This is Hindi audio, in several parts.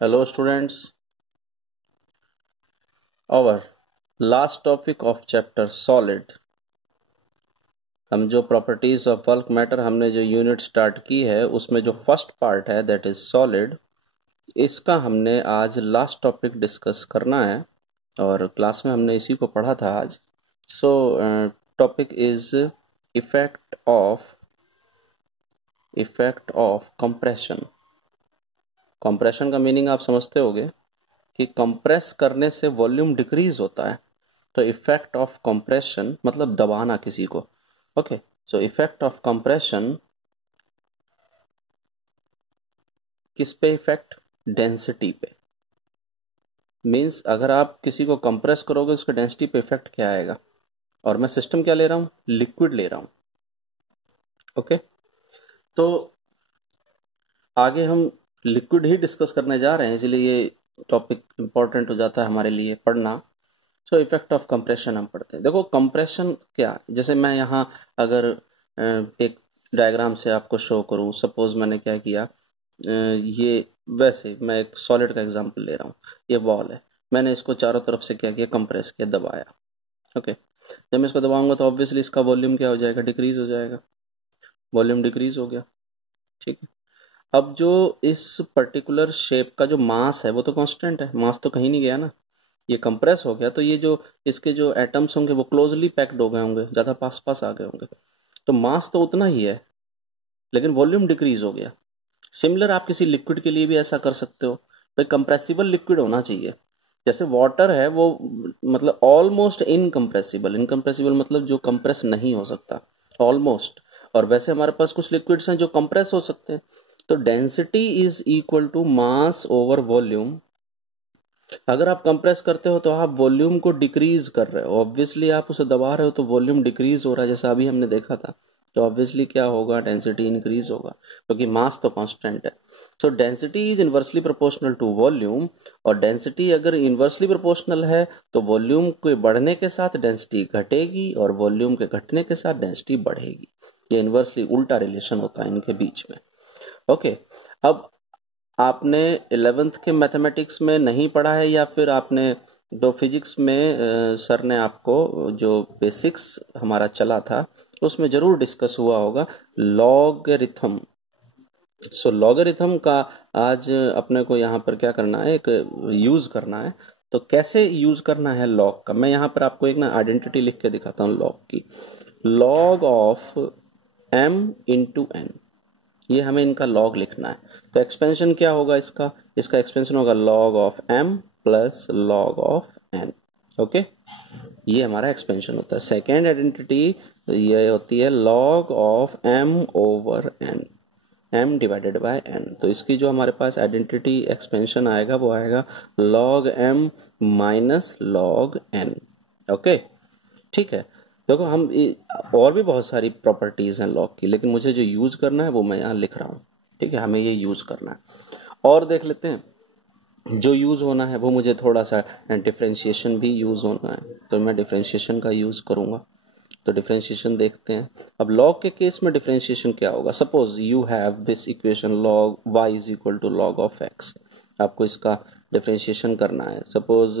Hello students, our last topic of chapter solid. हम जो प्रॉपर्टीज ऑफ बल्क मैटर हमने जो यूनिट स्टार्ट की है उसमें जो फर्स्ट पार्ट है दैट इज सॉलिड, इसका हमने आज लास्ट टॉपिक डिस्कस करना है और क्लास में हमने इसी को पढ़ा था आज. सो topic is effect of compression. Compression का मीनिंग आप समझते होगे कि कंप्रेस करने से वॉल्यूम डिक्रीज होता है. तो इफेक्ट ऑफ कंप्रेशन मतलब दबाना किसी को. Okay, so effect of compression किस पे इफेक्ट? डेंसिटी पे. मींस अगर आप किसी को कंप्रेस करोगे उसके डेंसिटी पे इफेक्ट क्या आएगा. और मैं सिस्टम क्या ले रहा हूं? लिक्विड ले रहा हूं. ओके, तो आगे हम लिक्विड ही डिस्कस करने जा रहे हैं, इसलिए ये टॉपिक इंपॉर्टेंट हो जाता है हमारे लिए पढ़ना. सो इफेक्ट ऑफ कंप्रेशन हम पढ़ते हैं. देखो कंप्रेशन क्या, जैसे मैं यहाँ अगर एक डायग्राम से आपको शो करूँ, सपोज मैंने क्या किया, ये वैसे मैं एक सॉलिड का एग्जांपल ले रहा हूँ. ये बॉल है, मैंने इसको चारों तरफ से क्या किया, कंप्रेस किया, दबाया. ओके, जब मैं इसको दबाऊंगा तो ऑब्वियसली इसका वॉल्यूम क्या हो जाएगा, डिक्रीज हो जाएगा. वॉल्यूम डिक्रीज हो गया. ठीक है, अब जो इस पर्टिकुलर शेप का जो मास है वो तो कांस्टेंट है, मास तो कहीं नहीं गया ना. ये कंप्रेस हो गया तो ये जो इसके जो एटम्स होंगे वो क्लोजली पैक्ड हो गए होंगे, ज़्यादा पास पास आ गए होंगे. तो मास तो उतना ही है लेकिन वॉल्यूम डिक्रीज हो गया. सिमिलर आप किसी लिक्विड के लिए भी ऐसा कर सकते हो. भाई कंप्रेसिबल लिक्विड होना चाहिए. जैसे वाटर है वो मतलब ऑलमोस्ट इनकम्प्रेसिबल. इनकम्प्रेसिबल मतलब जो कंप्रेस नहीं हो सकता, ऑलमोस्ट. और वैसे हमारे पास कुछ लिक्विड्स हैं जो कंप्रेस हो सकते हैं. तो density is equal to mass over volume. अगर आप कंप्रेस करते हो तो आप वॉल्यूम को डिक्रीज कर रहे हो. ऑब्वियसली आप उसे दबा रहे हो तो वॉल्यूम डिक्रीज हो रहा है, जैसा अभी हमने देखा था. तो ऑब्वियसली क्या होगा, डेंसिटी इंक्रीज होगा क्योंकि मास तो कांस्टेंट है. So density is inversely proportional to volume. और डेंसिटी अगर इन्वर्सली प्रोपोर्शनल है तो वॉल्यूम के बढ़ने के साथ डेंसिटी घटेगी और वॉल्यूम के घटने के साथ डेंसिटी बढ़ेगी. ये इन्वर्सली उल्टा रिलेशन होता है इनके बीच में. ओके, अब आपने 11th के मैथमेटिक्स में नहीं पढ़ा है या फिर आपने दो फिजिक्स में सर ने आपको जो बेसिक्स हमारा चला था उसमें जरूर डिस्कस हुआ होगा लॉगरिथम. सो लॉगरिथम का आज अपने को यहाँ पर क्या करना है, एक यूज करना है. तो कैसे यूज करना है लॉग का, मैं यहाँ पर आपको एक ना आइडेंटिटी लिख के दिखाता हूँ लॉग की. Log of m into n, ये हमें इनका लॉग लिखना है. तो एक्सपेंशन क्या होगा इसका, इसका एक्सपेंशन होगा log of m plus log of n. Okay, ये हमारा एक्सपेंशन होता है. सेकेंड आइडेंटिटी ये होती है log of m over n, m divided by n. तो इसकी जो हमारे पास आइडेंटिटी एक्सपेंशन आएगा वो आएगा log m minus log n. Okay, ठीक है. देखो हम और भी बहुत सारी प्रॉपर्टीज हैं लॉग की, लेकिन मुझे जो यूज करना है वो मैं यहाँ लिख रहा हूँ. ठीक है, हमें ये यूज करना है. और देख लेते हैं जो यूज होना है वो मुझे थोड़ा सा डिफरेंशिएशन भी यूज होना है, तो मैं डिफरेंशिएशन का यूज करूंगा. तो डिफरेंशिएशन देखते हैं. अब लॉग के केस में डिफरेंशिएशन क्या होगा, suppose you have this equation log y is equal to log of x. आपको इसका डिफरेंशिएशन करना है. सपोज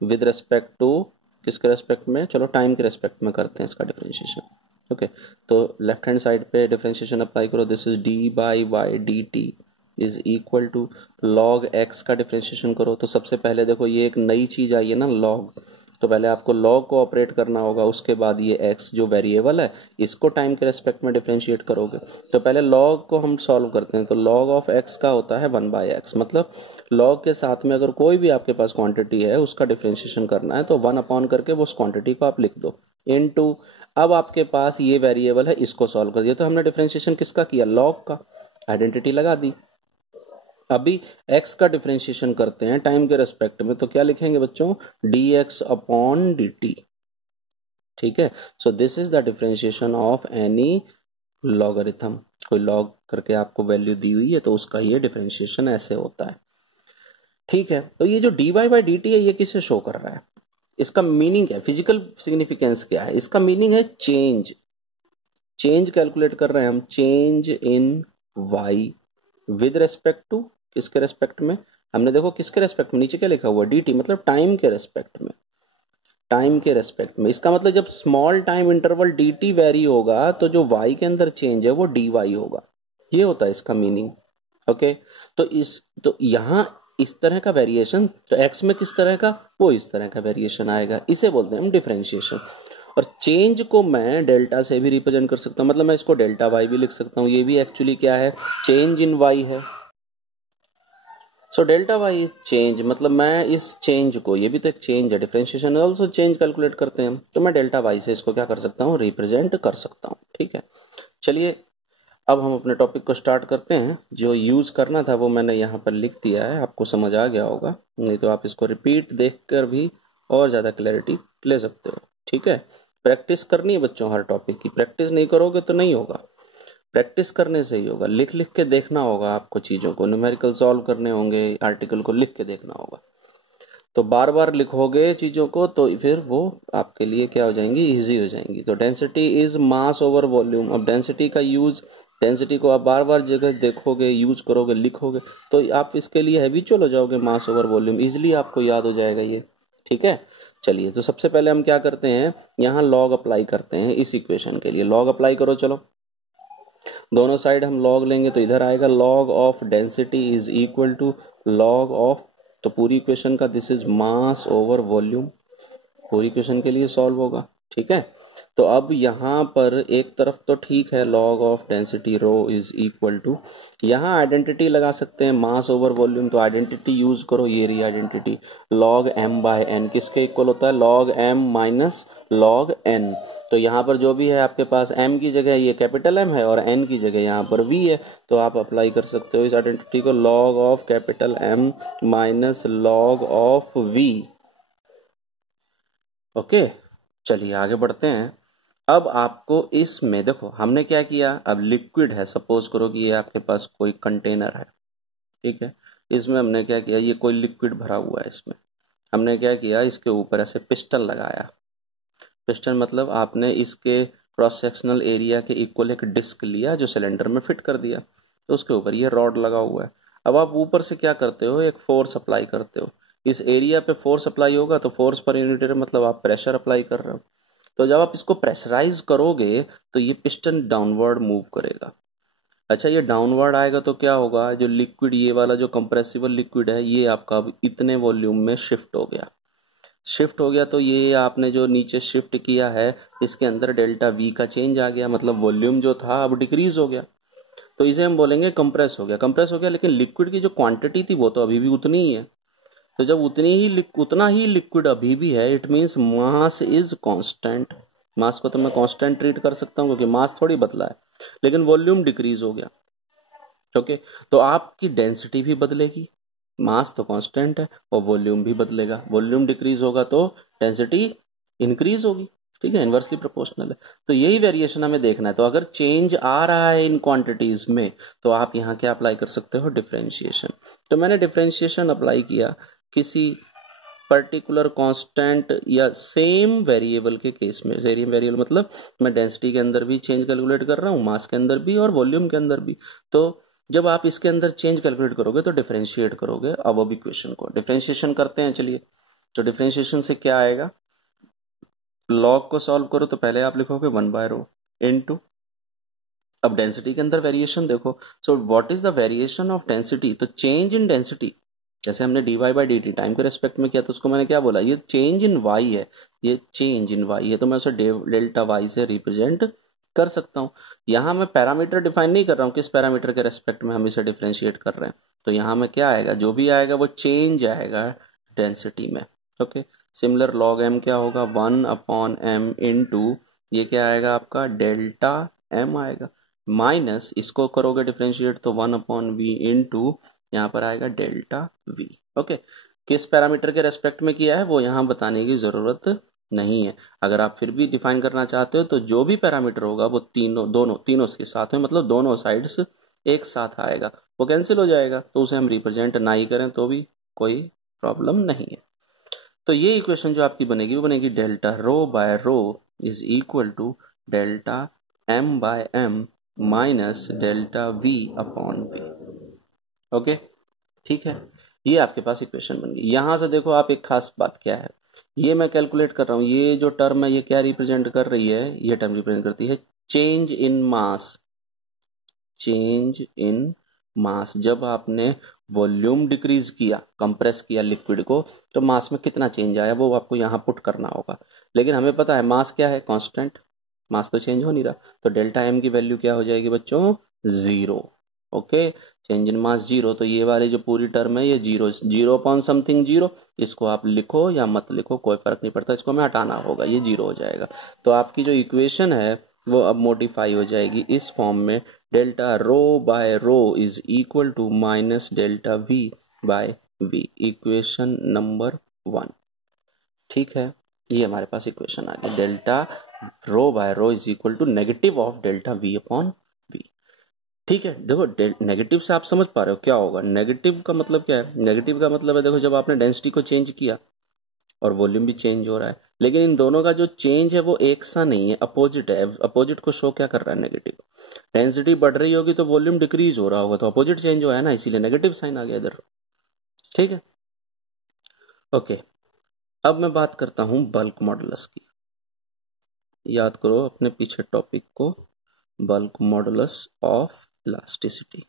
विद रेस्पेक्ट टू किसके रेस्पेक्ट में, चलो टाइम के रेस्पेक्ट में करते हैं इसका डिफरेंशिएशन. ओके, तो लेफ्ट हैंड साइड पे डिफरेंशिएशन अप्लाई करो. This is D by Y D T is equal to log X का डिफरेंशिएशन करो. तो सबसे पहले देखो ये एक नई चीज आई है ना लॉग, तो पहले आपको लॉग को ऑपरेट करना होगा. उसके बाद ये x जो वेरिएबल है इसको टाइम के रेस्पेक्ट में डिफरेंशिएट करोगे. तो पहले लॉग को हम सॉल्व करते हैं. तो लॉग ऑफ x का होता है 1/x, मतलब लॉग के साथ में अगर कोई भी आपके पास क्वांटिटी है उसका डिफरेंशिएशन करना है तो 1 अपॉन करके वो उस क्वांटिटी को आप लिख दो इनटू. अब आपके पास ये वेरिएबल है, इसको सॉल्व कर दिया. तो हमने डिफरेंशिएशन किसका किया, लॉग का. आइडेंटिटी लगा दी. अभी x का डिफरेंशिएशन करते हैं टाइम के रेस्पेक्ट में, तो क्या लिखेंगे बच्चों, dx अपॉन dt. ठीक है, so this is the differentiation of any logarithm. कोई लॉग करके आपको वैल्यू दी हुई है तो उसका ये डिफरेंशिएशन ऐसे होता है. ठीक है, तो ये जो dy बाई dt है ये किसे शो कर रहा है, इसका मीनिंग है, फिजिकल सिग्निफिकेंस क्या है, इसका मीनिंग है चेंज. चेंज कैलकुलेट कर रहे हैं हम, change in y with respect to किसके रेस्पेक्ट में, हमने देखो किसके रेस्पेक्ट में, नीचे क्या लिखा हुआ dt, मतलब टाइम के रेस्पेक्ट में, टाइम के रेस्पेक्ट में। इसका मतलब जब small time interval dt very होगा तो जो y के अंदर चेंज है वो dy होगा, ये होता है इसका मीनिंग। ओके, तो यहाँ इस तरह का वेरिएशन, तो x में किस तरह का, वो इस तरह का वेरिएशन आएगा, इसे बोलते हैं हम डिफरेंशिएशन। और चेंज को मैं डेल्टा से भी रिप्रेजेंट कर सकता हूँ, मतलब मैं इसको डेल्टा वाई भी लिख सकता हूँ, ये भी एक्चुअली क्या है, चेंज इन वाई है। So delta Y is change, मतलब मैं इस चेंज को, ये भी तो एक चेंज है, डिफरेंशिएशन ऑल्सो चेंज कैलकुलेट करते हैं हम, तो मैं डेल्टा वाई से इसको क्या कर सकता हूँ, रिप्रेजेंट कर सकता हूँ। ठीक है, चलिए अब हम अपने टॉपिक को स्टार्ट करते हैं। जो यूज करना था वो मैंने यहाँ पर लिख दिया है, आपको समझ आ गया होगा, नहीं तो आप इसको रिपीट देखकर भी और ज़्यादा क्लैरिटी ले सकते हो। ठीक है, प्रैक्टिस करनी है बच्चों, हर टॉपिक की प्रैक्टिस नहीं करोगे तो नहीं होगा, प्रैक्टिस करने से ही होगा। लिख लिख के देखना होगा आपको, चीज़ों को न्यूमेरिकल सॉल्व करने होंगे, आर्टिकल को लिख के देखना होगा, तो बार बार लिखोगे चीज़ों को तो फिर वो आपके लिए क्या हो जाएंगी, इजी हो जाएंगी। तो density is mass over volume. अब डेंसिटी का यूज, डेंसिटी को आप बार बार जगह देखोगे, यूज करोगे, लिखोगे, तो आप इसके लिए हैबिचुअल हो जाओगे, मास ओवर वॉल्यूम इजिली आपको याद हो जाएगा ये। ठीक है, चलिए तो सबसे पहले हम क्या करते हैं, यहाँ लॉग अप्लाई करते हैं इस इक्वेशन के लिए। लॉग अप्लाई करो, चलो दोनों साइड हम लॉग लेंगे तो इधर आएगा log of density is equal to log of, तो पूरी इक्वेशन का this is mass over volume, पूरी इक्वेशन के लिए सॉल्व होगा। ठीक है, तो अब यहाँ पर एक तरफ तो ठीक है, log of density rho is equal to, यहाँ आइडेंटिटी लगा सकते हैं मास ओवर वॉल्यूम, तो आइडेंटिटी यूज करो, ये रही identity, log M by N किसके इक्वल होता है, log M minus log N. तो यहाँ पर जो भी है आपके पास, m की जगह ये कैपिटल M है और n की जगह यहाँ पर v है, तो आप अप्लाई कर सकते हो इस आइडेंटिटी को, log of capital M minus log of v। Okay, चलिए आगे बढ़ते हैं। अब आपको इसमें देखो हमने क्या किया, अब लिक्विड है, सपोज करो कि ये आपके पास कोई कंटेनर है, ठीक है, इसमें हमने क्या किया, ये कोई लिक्विड भरा हुआ है, इसमें हमने क्या किया, इसके ऊपर ऐसे पिस्टन लगाया। पिस्टन मतलब आपने इसके क्रॉस सेक्शनल एरिया के इक्वल एक डिस्क लिया जो सिलेंडर में फिट कर दिया, तो उसके ऊपर ये रॉड लगा हुआ है। अब आप ऊपर से क्या करते हो, एक फोर्स अप्लाई करते हो, इस एरिया पे फोर्स अप्लाई होगा तो फोर्स पर यूनिट एरिया मतलब आप प्रेशर अप्लाई कर रहे हो। तो जब आप इसको प्रेशराइज करोगे तो ये पिस्टन डाउनवर्ड मूव करेगा। अच्छा, ये डाउनवर्ड आएगा तो क्या होगा, जो लिक्विड, ये वाला जो कंप्रेसिबल लिक्विड है, ये आपका अब इतने वॉल्यूम में शिफ्ट हो गया। शिफ्ट हो गया तो ये आपने जो नीचे शिफ्ट किया है इसके अंदर डेल्टा वी का चेंज आ गया, मतलब वॉल्यूम जो था अब डिक्रीज हो गया, तो इसे हम बोलेंगे कंप्रेस हो गया। कंप्रेस हो गया, लेकिन लिक्विड की जो क्वांटिटी थी वो तो अभी भी उतनी ही है। तो जब उतना ही लिक्विड अभी भी है, it means mass is constant. Mass को तो मैं कांस्टेंट ट्रीट कर सकता हूँ क्योंकि मास थोड़ी बदला है, लेकिन वॉल्यूम डिक्रीज हो गया। ओके, तो आपकी डेंसिटी भी बदलेगी, मास तो कांस्टेंट है और वॉल्यूम भी बदलेगा। वॉल्यूम डिक्रीज होगा तो डेंसिटी इंक्रीज होगी। ठीक है, इनवर्सली प्रोपोर्शनल है। तो यही वेरिएशन हमें देखना है। तो अगर चेंज आ रहा है इन क्वांटिटीज में तो आप यहाँ क्या अप्लाई कर सकते हो, डिफरेंशिएशन। तो मैंने डिफरेंशिएशन अप्लाई किया किसी पर्टिकुलर कांस्टेंट या सेम वेरिएबल के केस में। सेम वेरिएबल मतलब मैं डेंसिटी के अंदर भी चेंज कैलकुलेट कर रहा हूँ, मास के अंदर भी और वॉल्यूम के अंदर भी। तो जब आप इसके अंदर चेंज कैलकुलेट करोगे तो डिफरेंशिएट करोगे अब इक्वेशन को। डिफरेंशिएशन करते हैं, चलिए। तो डिफरेंशिएशन से क्या आएगा, लॉग को सॉल्व करो तो पहले आप लिखोगे 1/ρ इनटू, अब डेंसिटी के अंदर वेरिएशन देखो, सो what is the variation of density, तो चेंज इन डेंसिटी, जैसे हमने dy by D T time के रेस्पेक्ट में किया तो उसको मैंने क्या बोला, ये चेंज इन y है, ये चेंज इन y है, तो मैं उसे डेल्टा y से रिप्रेजेंट कर सकता हूँ। यहाँ मैं पैरामीटर डिफाइन नहीं कर रहा हूँ, किस पैरामीटर के रेस्पेक्ट में हम इसे डिफ्रेंशिएट कर रहे हैं। तो यहाँ में क्या आएगा, जो भी आएगा वो चेंज आएगा डेंसिटी में। ओके, सिमिलर लॉग m क्या होगा, 1/m इनटू, ये क्या आएगा आपका डेल्टा m आएगा, माइनस इसको करोगे डिफ्रेंशिएट तो 1/v इनटू, यहाँ पर आएगा डेल्टा v। ओके, किस पैरामीटर के रेस्पेक्ट में किया है वो यहाँ बताने की जरूरत नहीं है। अगर आप फिर भी डिफाइन करना चाहते हो तो जो भी पैरामीटर होगा वो तीनों के साथ में, मतलब दोनों साइड्स एक साथ आएगा, वो कैंसिल हो जाएगा, तो उसे हम रिप्रेजेंट ना ही करें तो भी कोई प्रॉब्लम नहीं है। तो ये इक्वेशन जो आपकी बनेगी वो बनेगी delta rho by rho is equal to delta m by m minus delta v upon v। Okay, ठीक है, ये आपके पास इक्वेशन बन गई। यहां से देखो आप एक खास बात क्या है, ये मैं कैलकुलेट कर रहा हूं, ये जो टर्म है ये क्या रिप्रेजेंट कर रही है, ये टर्म रिप्रेजेंट करती है change in mass. Change in मास, जब आपने वॉल्यूम डिक्रीज किया, कंप्रेस किया लिक्विड को, तो मास में कितना चेंज आया वो आपको यहाँ पुट करना होगा। लेकिन हमें पता है मास क्या है, कांस्टेंट, मास तो चेंज हो नहीं रहा, तो डेल्टा एम की वैल्यू क्या हो जाएगी बच्चों, zero. Okay, change in mass zero, तो ये वाली जो पूरी टर्म है ये zero, zero upon something zero, इसको आप लिखो या मत लिखो कोई फर्क नहीं पड़ता, इसको हमें हटाना होगा, ये जीरो हो जाएगा। तो आपकी जो इक्वेशन है वो अब मॉडिफाई हो जाएगी इस फॉर्म में, delta rho by rho is equal to minus delta V by V, equation number 1। ठीक है, ये हमारे पास इक्वेशन आ गई, delta rho by rho is equal to negative of delta V upon V. ठीक है, देखो नेगेटिव से आप समझ पा रहे हो क्या होगा, नेगेटिव का मतलब क्या है, नेगेटिव का मतलब है देखो जब आपने डेंसिटी को चेंज किया और वॉल्यूम भी चेंज हो रहा है, लेकिन इन दोनों का जो चेंज है वो एक सा नहीं है, अपोजिट है। अपोजिट को शो क्या कर रहा है, नेगेटिव। डेंसिटी बढ़ रही होगी तो वॉल्यूम डिक्रीज हो रहा होगा, तो अपोजिट चेंज हुआ है ना, इसीलिए नेगेटिव साइन आ गया इधर। ठीक है, ओके, अब मैं बात करता हूं बल्क मॉडुलस की। याद करो अपने पीछे टॉपिक को, बल्क मॉडुलस ऑफ इलास्टिसिटी,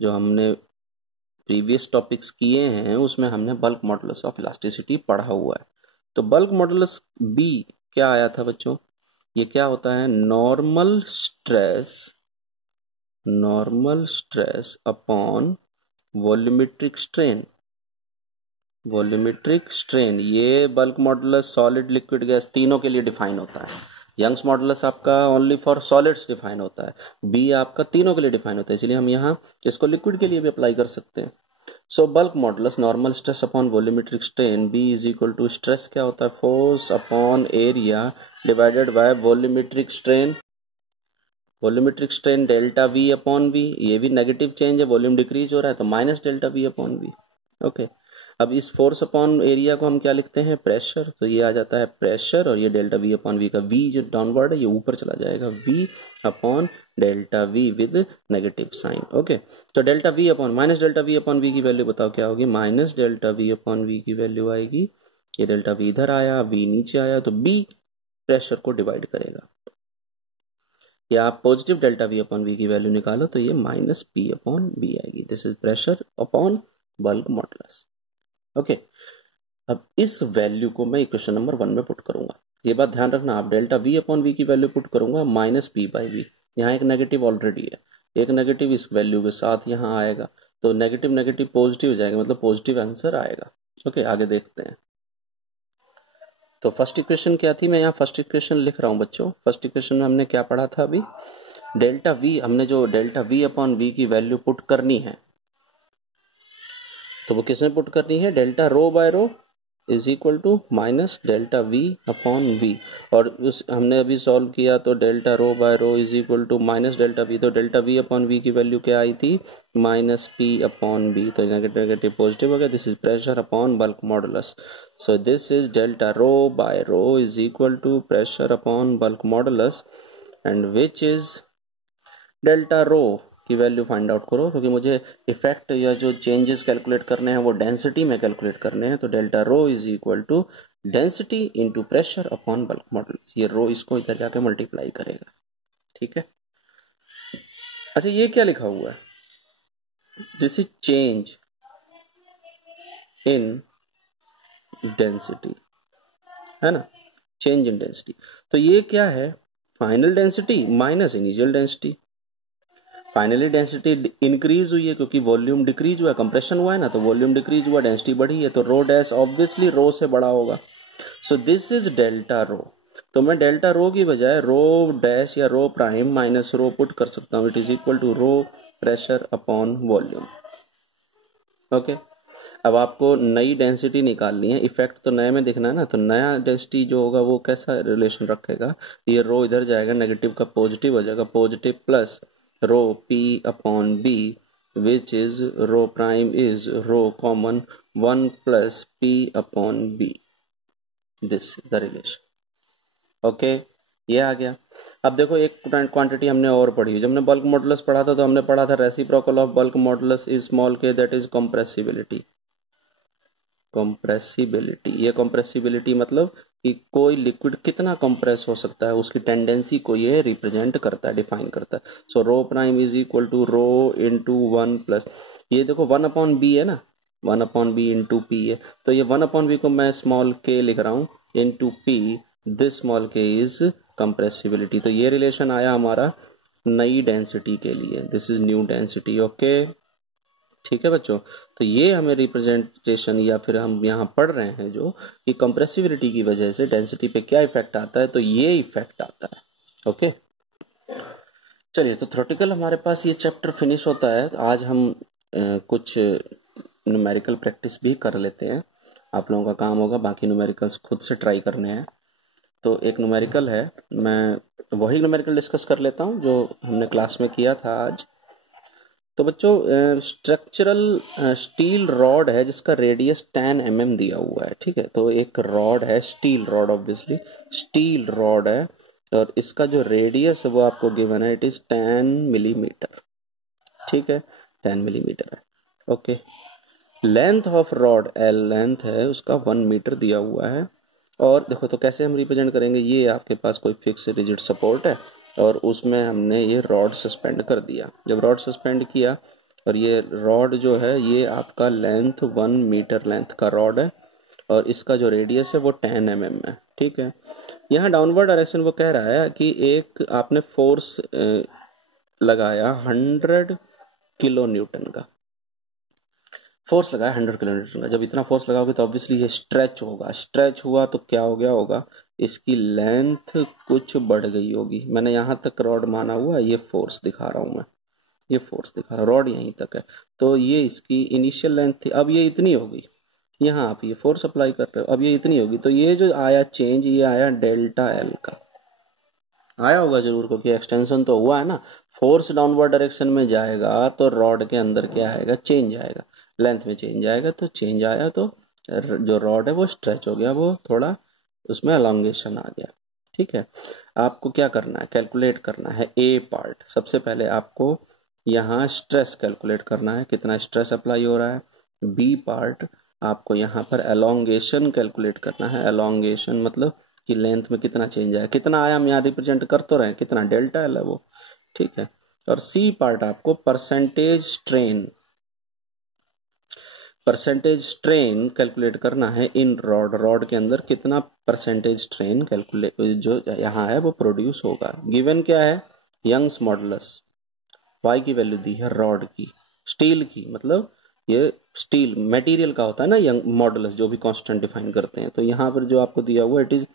जो हमने प्रीवियस टॉपिक्स किए हैं उसमें हमने बल्क मॉडुलस ऑफ इलास्टिसिटी पढ़ा हुआ है। तो बल्क मॉडुलस बी क्या आया था बच्चों, ये क्या होता है, normal stress upon volumetric strain. Volumetric strain ये bulk modulus solid liquid gas तीनों के लिए डिफाइन होता है। यंग्स मॉडुलस आपका ओनली फॉर सॉलिड्स डिफाइन होता है, बी आपका तीनों के लिए डिफाइन होता है, इसलिए हम यहाँ इसको लिक्विड के लिए भी अप्लाई कर सकते हैं। So bulk modulus normal stress upon volumetric strain, B is equal to stress क्या होता है, force upon area divided by volumetric strain. Volumetric strain delta V upon V, ये भी नेगेटिव चेंज है, वॉल्यूम डिक्रीज हो रहा है तो minus delta V upon V. Okay, अब इस फोर्स अपॉन एरिया को हम क्या लिखते हैं, प्रेशर, तो ये आ जाता है प्रेशर, और ये डेल्टा वी अपॉन वी का वी जो डाउनवर्ड है ये ऊपर चला जाएगा, V upon delta V with negative sign. Okay, तो delta V upon minus delta V upon V की वैल्यू बताओ क्या होगी, minus delta V upon V की वैल्यू आएगी, ये डेल्टा वी इधर आया, वी नीचे आया, तो बी प्रेशर को डिवाइड करेगा, या आप positive delta V upon V की वैल्यू निकालो तो ये माइनस पी अपॉन बी आएगी, this is pressure upon bulk modulus. Okay, अब इस वैल्यू को मैं इक्वेशन नंबर 1 में पुट करूंगा, ये बात ध्यान रखना, आप डेल्टा वी अपॉन वी की वैल्यू पुट करूंगा माइनस पी बाई वी, यहाँ एक नेगेटिव ऑलरेडी है, एक नेगेटिव इस वैल्यू के साथ यहाँ आएगा, तो नेगेटिव नेगेटिव पॉजिटिव हो जाएगा, मतलब पॉजिटिव आंसर आएगा। ओके, आगे देखते हैं। तो फर्स्ट इक्वेशन क्या थी, मैं यहाँ फर्स्ट इक्वेशन लिख रहा हूँ बच्चों। फर्स्ट इक्वेशन में हमने क्या पढ़ा था अभी, डेल्टा वी, हमने जो डेल्टा वी अपॉन वी की वैल्यू पुट करनी है, तो वो किसमें पुट करनी है, delta rho by rho is equal to minus delta V upon V, और उस हमने अभी सॉल्व किया तो delta rho by rho is equal to minus delta V, तो डेल्टा वी अपॉन वी की वैल्यू क्या आई थी, माइनस पी अपॉन बी, तो नेगेटिव नेगेटिव पॉजिटिव हो गया, this is pressure upon bulk modulus, so this is delta rho by rho is equal to pressure upon bulk modulus, and which is delta rho की वैल्यू फाइंड आउट करो, क्योंकि मुझे इफेक्ट या जो चेंजेस कैलकुलेट करने हैं वो डेंसिटी में कैलकुलेट करने हैं, तो delta rho is equal to density into pressure upon bulk modulus, ये रो इसको इधर जाके मल्टीप्लाई करेगा। ठीक है, अच्छा ये क्या लिखा हुआ है, this is change in density, है ना, चेंज इन डेंसिटी, तो ये क्या है, final density minus initial density. Finally density increase हुई है क्योंकि वॉल्यूम डिक्रीज हुआ है, कंप्रेशन हुआ है ना, तो वॉल्यूम डिक्रीज हुआ, डेंसिटी बढ़ी है, तो रो डैश ऑब्वियसली रो से बड़ा होगा, so this is delta rho, तो मैं डेल्टा रो की बजाय रो डैश या rho prime minus rho put कर सकता हूँ, it is equal to rho pressure upon volume. Okay, अब आपको नई डेंसिटी निकालनी है, इफेक्ट तो नए में दिखना है ना, तो नया डेंसिटी जो होगा वो कैसा रिलेशन रखेगा, ये रो इधर जाएगा, नेगेटिव का पॉजिटिव हो जाएगा, positive plus row p upon b which is rho prime is rho common 1 plus p upon b, this is the relation। Okay, ये आ गया। अब देखो एक क्वांटिटी हमने और पढ़ी, जब हमने बल्क मॉडुलस पढ़ा था तो हमने पढ़ा था reciprocal of bulk modulus is small के, दैट इज कंप्रेसिबिलिटी। कंप्रेसिबिलिटी, ये कंप्रेसिबिलिटी मतलब कि कोई लिक्विड कितना कंप्रेस हो सकता है, उसकी टेंडेंसी को ये रिप्रेजेंट करता है, डिफाइन करता है। So rho prime is equal to rho into 1 plus, ये देखो 1/b है ना, 1/b इंटू पी है, तो ये 1/b को मैं स्मॉल के लिख रहा हूँ इंटू पी, दिस स्मॉल के इज कंप्रेसिबिलिटी। तो ये रिलेशन आया हमारा नई डेंसिटी के लिए, this is new density. Okay ठीक है बच्चों, तो ये हमें रिप्रेजेंटेशन या फिर हम यहाँ पढ़ रहे हैं जो कि कंप्रेसिबिलिटी की वजह से डेंसिटी पे क्या इफेक्ट आता है, तो ये इफेक्ट आता है। ओके चलिए, तो थ्योरेटिकल हमारे पास ये चैप्टर फिनिश होता है। आज हम कुछ न्यूमेरिकल प्रैक्टिस भी कर लेते हैं, आप लोगों का काम होगा बाकी न्यूमेरिकल्स खुद से ट्राई करने हैं। तो एक न्यूमेरिकल है, मैं वही न्यूमेरिकल डिस्कस कर लेता हूँ जो हमने क्लास में किया था आज। तो बच्चों स्ट्रक्चरल स्टील रॉड है जिसका रेडियस 10 mm दिया हुआ है, ठीक है। तो एक रॉड है, steel rod, obviously steel rod है, और इसका जो रेडियस है वो आपको गिवन है, इट इज 10 मिलीमीटर, ठीक है, 10 मिलीमीटर है। Okay, length of rod L length है उसका 1 मीटर दिया हुआ है। और देखो तो कैसे हम रिप्रेजेंट करेंगे, ये आपके पास कोई फिक्स रिजिड सपोर्ट है और उसमें हमने ये रॉड सस्पेंड कर दिया। जब रॉड सस्पेंड किया और ये रॉड जो है ये आपका लेंथ 1 मीटर लेंथ का रॉड है और इसका जो रेडियस है वो 10 mm है, ठीक है। यहाँ डाउनवर्ड डायरेक्शन वो कह रहा है कि एक आपने फोर्स लगाया 100 किलो न्यूटन का, फोर्स लगाया 100 किलो न्यूटन का। जब इतना फोर्स लगाओगे तो ऑब्वियसली ये स्ट्रेच होगा, स्ट्रेच हुआ तो क्या हो गया होगा, इसकी लेंथ कुछ बढ़ गई होगी। मैंने यहाँ तक रॉड माना हुआ है, ये फोर्स दिखा रहा हूँ मैं, ये फोर्स दिखा रहा हूँ, रॉड यहीं तक है, तो ये इसकी इनिशियल लेंथ थी, अब ये इतनी होगी, यहाँ आप ये फोर्स अप्लाई कर रहे हो, अब ये इतनी होगी, तो ये जो आया चेंज, ये आया डेल्टा एल का, आया होगा जरूर, क्योंकि एक्सटेंशन तो हुआ है ना। फोर्स डाउनवर्ड डायरेक्शन में जाएगा तो रॉड के अंदर क्या आएगा, चेंज आएगा, लेंथ में चेंज आएगा, तो चेंज आया तो जो रॉड है वो स्ट्रेच हो गया, वो थोड़ा उसमें अलोंगेशन आ गया, ठीक है। आपको क्या करना है, कैलकुलेट करना है ए पार्ट। सबसे पहले आपको यहाँ स्ट्रेस कैलकुलेट करना है, कितना स्ट्रेस अप्लाई हो रहा है। बी पार्ट आपको यहाँ पर एलोंगेशन कैलकुलेट करना है, एलोंगेशन मतलब कि लेंथ में कितना चेंज आया, कितना आया हम यहाँ रिप्रेजेंट कर तो रहे, कितना डेल्टा एल है वो, ठीक है। और सी पार्ट आपको परसेंटेज स्ट्रेन कैलकुलेट करना है इन रॉड, रॉड के अंदर कितना परसेंटेज स्ट्रेन कैलकुलेट जो यहाँ है वो प्रोड्यूस होगा। गिवन क्या है, यंग्स मॉडुलस, वाई की वैल्यू दी है रॉड की, स्टील की, मतलब ये स्टील मटेरियल का होता है ना यंग मॉडुलस, जो भी कांस्टेंट डिफाइन करते हैं। तो यहाँ पर जो आपको दिया हुआ it is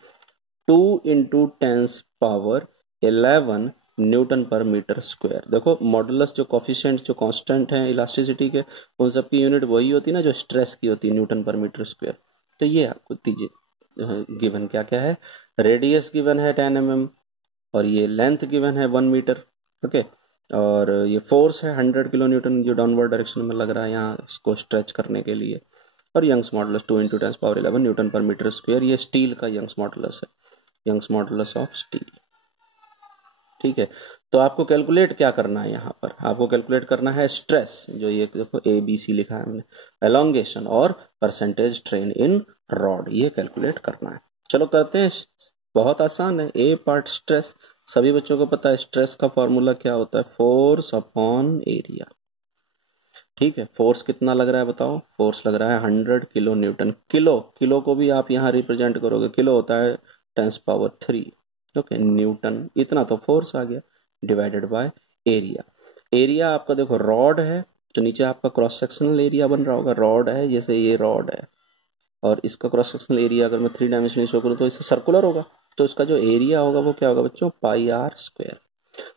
2 into 10 power 11 newton per metre square. देखो मॉडुलस जो कोफिशिएंट जो कांस्टेंट है इलास्टिसिटी के, उन सब की यूनिट वही होती है ना जो स्ट्रेस की होती है, न्यूटन पर मीटर स्क्वायर। तो ये आपको दीजिए गिवन क्या क्या है, रेडियस गिवन है 10 mm और ये लेंथ गिवन है 1 मीटर, ओके। और ये फोर्स है 100 किलो न्यूटन जो डाउनवर्ड डायरेक्शन में लग रहा है यहाँ इसको स्ट्रेच करने के लिए। और Young's modulus 2 into 10 power 11 newton per metre square, ये स्टील का यंग्स मॉडुलस है, यंग्स मॉडुलस ऑफ स्टील, ठीक है। तो आपको कैलकुलेट क्या करना है, यहाँ पर आपको कैलकुलेट करना है स्ट्रेस, जो ये देखो ए बी सी लिखा है हमने, एलोंगेशन और परसेंटेज स्ट्रेन इन रॉड, ये कैलकुलेट करना है। चलो करते हैं, बहुत आसान है। ए पार्ट स्ट्रेस, सभी बच्चों को पता है स्ट्रेस का फॉर्मूला क्या होता है, फोर्स अपॉन एरिया, ठीक है। फोर्स कितना लग रहा है बताओ, फोर्स लग रहा है 100 किलो न्यूटन, किलो, किलो को भी आप यहाँ रिप्रेजेंट करोगे, किलो होता है 10⁻³ ओके, न्यूटन, इतना तो फोर्स आ गया, डिवाइडेड बाय एरिया। एरिया आपका देखो रॉड है तो नीचे आपका क्रॉस सेक्शनल एरिया बन रहा होगा, रॉड है जैसे ये रॉड है और इसका क्रॉस सेक्शनल एरिया अगर मैं 3 डायमेंशनल शो करूँ तो इससे सर्कुलर होगा, तो इसका जो एरिया होगा वो क्या होगा बच्चों, पाई आर स्क्वायर।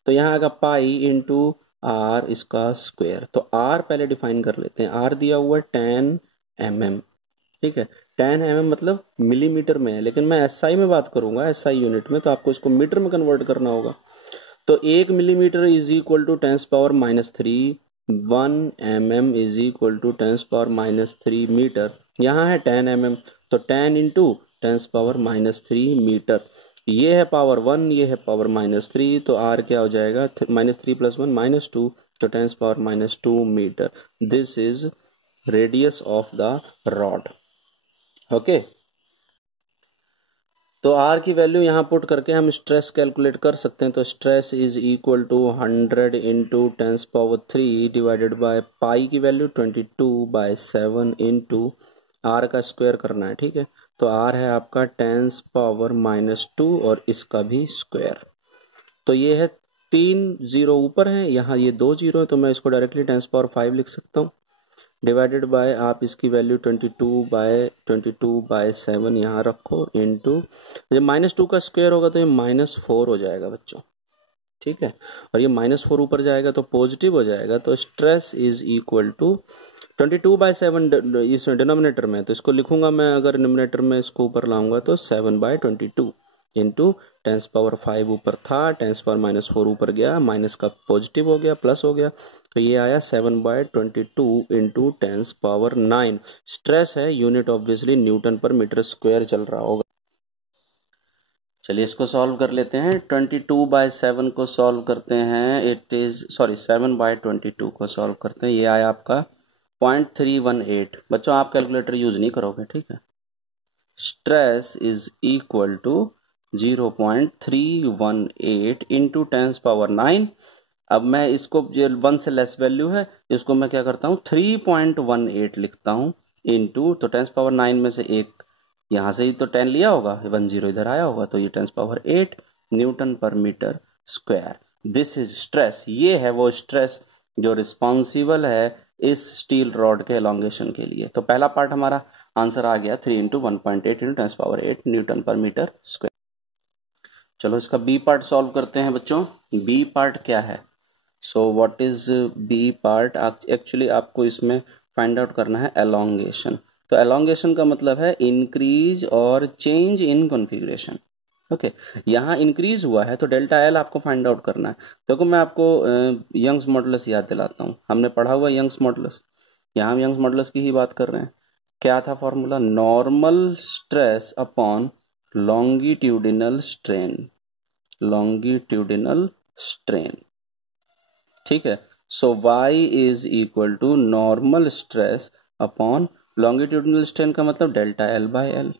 तो यहाँ आएगा पाई इंटू आर इसका स्क्वायर। तो आर पहले डिफाइन कर लेते हैं, आर दिया हुआ है 10 mm, ठीक है। 10 mm मतलब मिलीमीटर में है, लेकिन मैं एसआई में बात करूंगा, एसआई यूनिट में, तो आपको इसको मीटर में कन्वर्ट करना होगा। तो 1 millimetre is equal to 10⁻³ 1 mm is equal to 10⁻³ metre. यहाँ है 10 mm, तो 10 इंटू 10⁻³ मीटर, ये है पावर 1, ये है पावर -3, तो r क्या हो जाएगा, -3 + 1 -2, तो 10⁻⁻2 metre. This is radius of the rod. Okay, तो r की वैल्यू यहाँ पुट करके हम स्ट्रेस कैलकुलेट कर सकते हैं। तो stress is equal to 100 into 10⁻³ divided by pi की वैल्यू 22/7 इंटू r का स्क्वायर करना है, ठीक है। तो r है आपका 10⁻⁻2 और इसका भी स्क्वायर। तो ये है 3 जीरो ऊपर है, यहाँ ये 2 जीरो है, तो मैं इसको डायरेक्टली 10⁻5 लिख सकता हूँ, डिवाइडेड बाय आप इसकी वैल्यू 22/7 यहाँ रखो इंटू, जब -2 का स्क्वायर होगा तो ये -4 हो जाएगा बच्चों, ठीक है। और ये -4 ऊपर जाएगा तो पॉजिटिव हो जाएगा। तो स्ट्रेस इज इक्वल टू 22/7 इस डिनोमिनेटर में, तो इसको लिखूंगा मैं, अगर डिनोमिनेटर में इसको ऊपर लाऊंगा तो 7/22 इंटू 10⁻5 ऊपर था, 10⁻⁻4 ऊपर गया, माइनस का पॉजिटिव हो गया, प्लस हो गया, तो ये आया 7/22 इंटू 10⁻9। स्ट्रेस है, unit obviously Newton per metre square चल रहा होगा। चलिए इसको सॉल्व कर लेते हैं। 22/7 को सॉल्व करते हैं, 7/22 को सॉल्व करते हैं, ये आया आपका 0.318। बच्चों आप कैलकुलेटर यूज नहीं करोगे, ठीक है। Stress is equal to 0.318 into 10⁻9। अब मैं इसको, जो 1 से लेस वैल्यू है, इसको मैं क्या करता हूँ 3.18 लिखता हूँ इंटू, तो 10⁻9 में से एक यहाँ से ही तो 10 लिया होगा, 1 0 इधर आया होगा, तो ये 10⁻8 newton per metre square. This is stress. ये है वो स्ट्रेस जो रिस्पॉन्सिबल है इस स्टील रॉड के एलोंगेशन के लिए। तो पहला पार्ट हमारा आंसर आ गया 3 × 1.8 × 10⁻8 न्यूटन पर मीटर स्क्वायर। चलो इसका बी पार्ट सॉल्व करते हैं बच्चों। बी पार्ट क्या है? So what is B part? Actually आपको इसमें फाइंड आउट करना है एलोंगेशन। तो एलोंगेशन का मतलब है इंक्रीज और चेंज इन कॉन्फ़िगरेशन। ओके, यहाँ इंक्रीज हुआ है तो डेल्टा एल आपको फाइंड आउट करना है। देखो मैं आपको यंग्स मॉडुलस याद दिलाता हूँ, हमने पढ़ा हुआ यंग्स मॉडुलस, यहाँ हम यंग्स मॉडुलस की ही बात कर रहे हैं। क्या था formula? Normal stress upon longitudinal strain, longitudinal strain, ठीक है। So y is equal to normal stress upon longitudinal strain का मतलब डेल्टा एल बाय एल,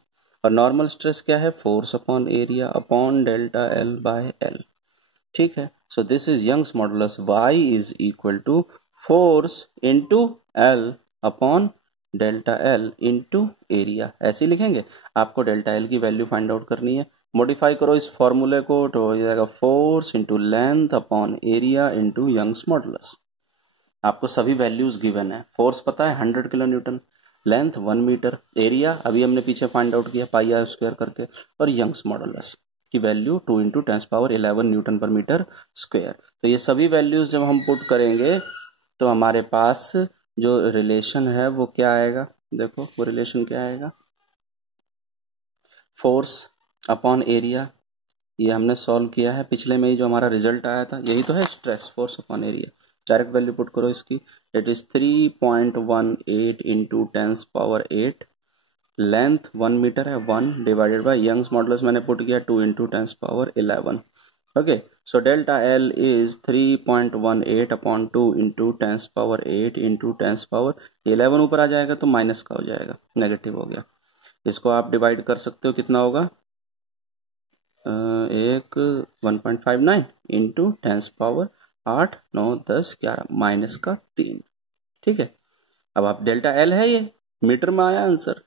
और नॉर्मल स्ट्रेस क्या है? Force upon area upon delta L by L, ठीक है। So this is Young's modulus, y is equal to force into L upon delta L into area, ऐसे लिखेंगे। आपको डेल्टा एल की वैल्यू फाइंड आउट करनी है। मॉडिफाई करो इस फॉर्मूले को तो हो जाएगा force into length upon area into Young's modulus. आपको सभी वैल्यूज गिवन है। फोर्स पता है 100 kilo newton, length 1 metre, area अभी हमने पीछे फाइंड आउट किया पाई आर स्क्वायर करके, और यंग्स मॉडुलस की value 2 × 10⁻11 Newton per metre square. तो ये सभी वैल्यूज जब हम पुट करेंगे तो हमारे पास जो रिलेशन है वो क्या आएगा? देखो वो रिलेशन क्या आएगा? फोर्स अपॉन एरिया, ये हमने सॉल्व किया है पिछले में ही, जो हमारा रिजल्ट आया था यही तो है stress, force upon area. Direct value put करो इसकी, it is 3.18 into 10⁻8, length 1 metre है 1, डिवाइडेड बाय यंग्स मॉडुलस मैंने पुट किया 2 × 10⁻11। Okay, so delta L is 3.18 upon 2 into 10⁻8 into 10⁻11 ऊपर आ जाएगा तो माइनस का हो जाएगा, नेगेटिव हो गया। इसको आप डिवाइड कर सकते हो, कितना होगा? 1.59 इंटू 10⁻8 9 10 11 माइनस का 3, ठीक है। अब आप डेल्टा एल है, ये मीटर में आया आंसर,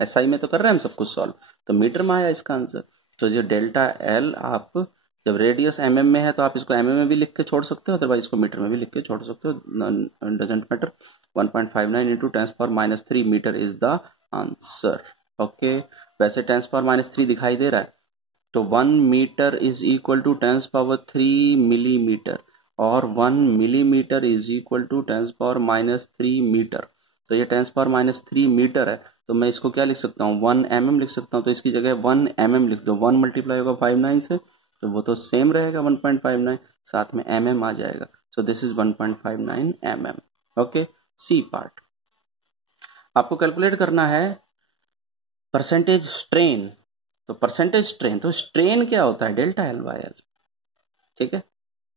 एसआई में तो कर रहे हैं हम सब कुछ सॉल्व, तो मीटर में आया इसका आंसर। तो जो डेल्टा एल, आप जब रेडियस एमएम में है तो आप इसको एमएम में भी लिख के छोड़ सकते हो, अदरवाइज इसको मीटर में भी लिख के छोड़ सकते हो, doesn't matter. 1.59 into 10⁻³ metre is the answer. Okay, वैसे 10⁻³ दिखाई दे रहा है, तो 1 metre is equal to 10⁻³ millimetre, और 1 millimetre is equal to 10⁻³ metre. तो ये 10⁻³ मीटर है, तो मैं इसको क्या लिख सकता हूँ? 1 mm लिख सकता हूँ। तो इसकी जगह 1 mm लिख दो, 1 मल्टीप्लाई होगा 59 से, तो वो तो सेम रहेगा 1.59, साथ में mm आ जाएगा। So this is 1.59 mm। Okay, C part आपको कैलकुलेट करना है परसेंटेज स्ट्रेन। तो परसेंटेज स्ट्रेन, तो स्ट्रेन क्या होता है, डेल्टा एल बाय एल, ठीक है,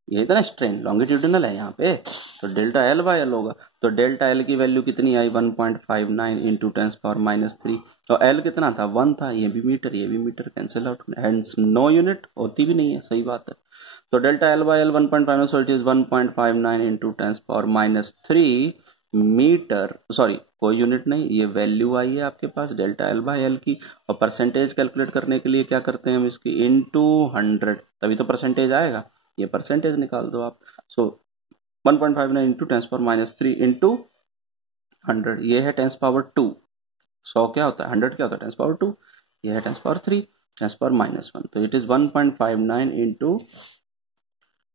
ये था ना स्ट्रेन, लॉन्गिट्यूडिनल है यहाँ पे, तो डेल्टा एल बाय एल होगा। तो डेल्टा एल की वैल्यू कितनी आई, 1.59 इंटू 10⁻³ और एल कितना था, 1 था, ये भी metre cancel out, hence no unit, होती भी नहीं है, सही बात है। तो delta L by L 1.59, so it is 1.59 into 10⁻³ metre, sorry कोई यूनिट नहीं, ये वैल्यू आई है आपके पास डेल्टा एल बाय एल की। और परसेंटेज कैलकुलेट करने के लिए क्या करते हैं हम, इसकी इंटू 100, तभी तो परसेंटेज आएगा, ये परसेंटेज निकाल दो आप। सो 1.59 इंटू 10⁻³ इंटू 100, ये है 10⁻²। 100 क्या होता है, 100 क्या होता है, 10⁻², ये है 10⁻³ 10⁻⁻1, तो इट इज 1.59 इंटू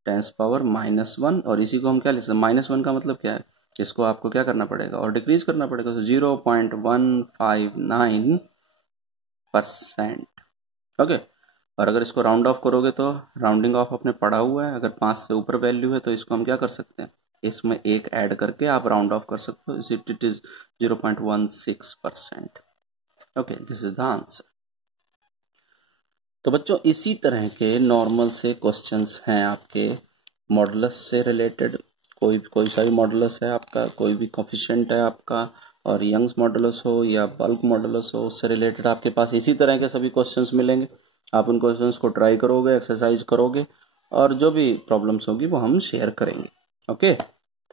10⁻⁻1। और इसी को हम क्या लिख सकते हैं, -1 का मतलब क्या है, इसको आपको क्या करना पड़ेगा और डिक्रीज करना पड़ेगा, तो 0.159%। ओके, और अगर इसको राउंड ऑफ करोगे तो राउंडिंग ऑफ अपने पढ़ा हुआ है, अगर 5 से ऊपर वैल्यू है तो इसको हम क्या कर सकते हैं, इसमें एक ऐड करके आप राउंड ऑफ कर सकते हो, it is 0.16%। Okay, this is the answer. तो बच्चों इसी तरह के नॉर्मल से क्वेश्चंस हैं आपके मॉडुलस से रिलेटेड, कोई सा भी मॉडुलस है आपका, कोई भी कोफिशिएंट है आपका, और यंग्स मॉडुलस हो या बल्क मॉडुलस हो, उससे रिलेटेड आपके पास इसी तरह के सभी क्वेश्चंस मिलेंगे। आप उन क्वेश्चंस को ट्राई करोगे, एक्सरसाइज करोगे, और जो भी प्रॉब्लम्स होगी वो हम शेयर करेंगे। Okay,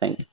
thank you.